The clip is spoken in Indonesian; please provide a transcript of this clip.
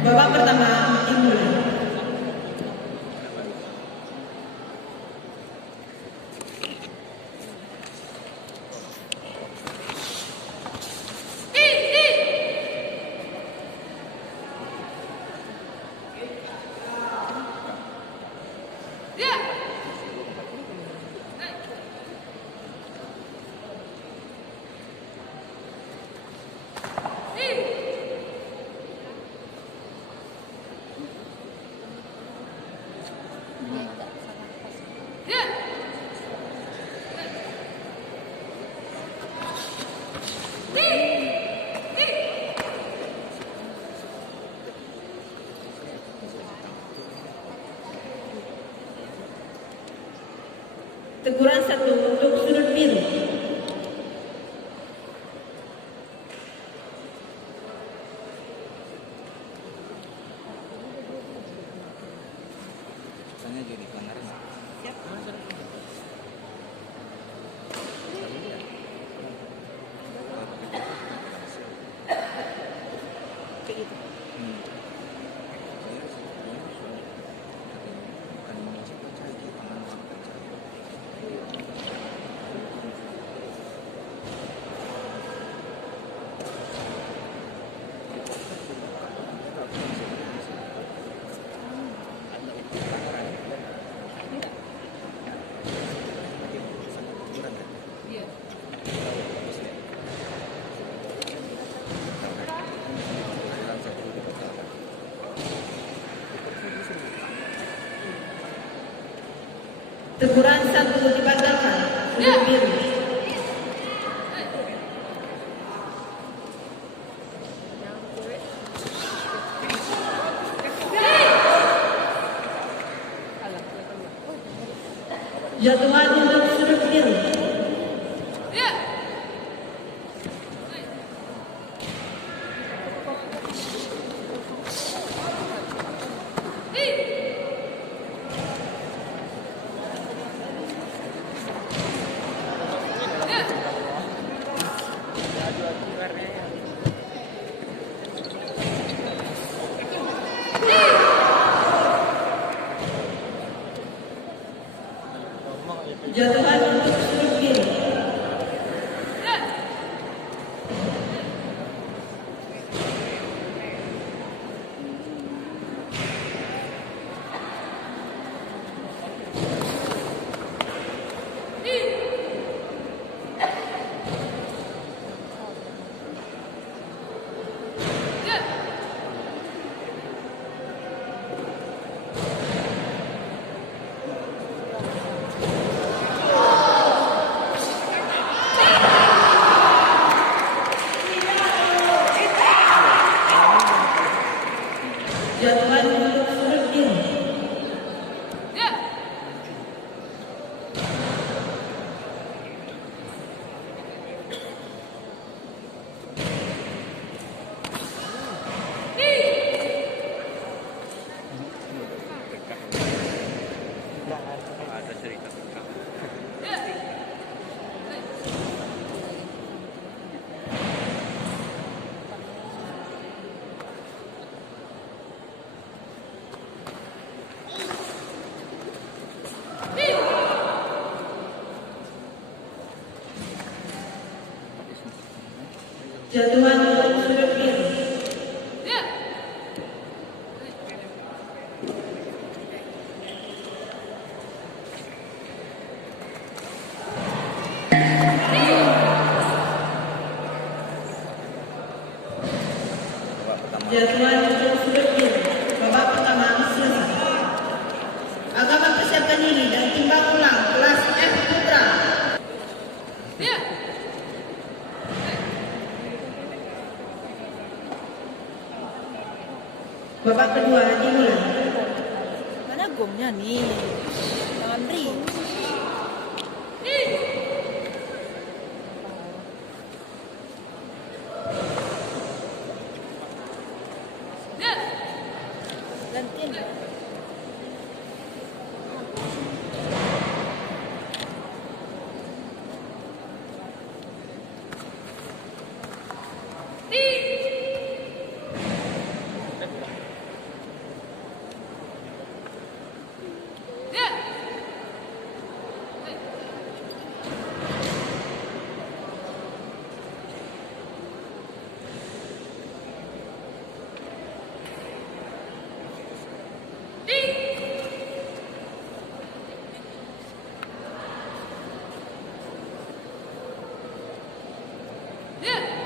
Babak pertama dimulai. Teguran 1 untuk sudut biru. Tanya jadi pelanggaran. Siap. Kayak gitu. Teguran 1 dibatalkan. Sudut biru. Jatuhan untuk sudut biru. Jatuhan untuk sudut biru. Jatuhan untuk sudut biru. Ada cerita tentang Jatuhan untuk sudut biru. Jatuhan untuk sudut biru. Babak pertama selesai. Akan mempersiapkan diri dan timbang ulang kelas F Putra. Babak kedua dimulai. Mana gomnya nih? Jangan Ri. Gantian ya. Yeah.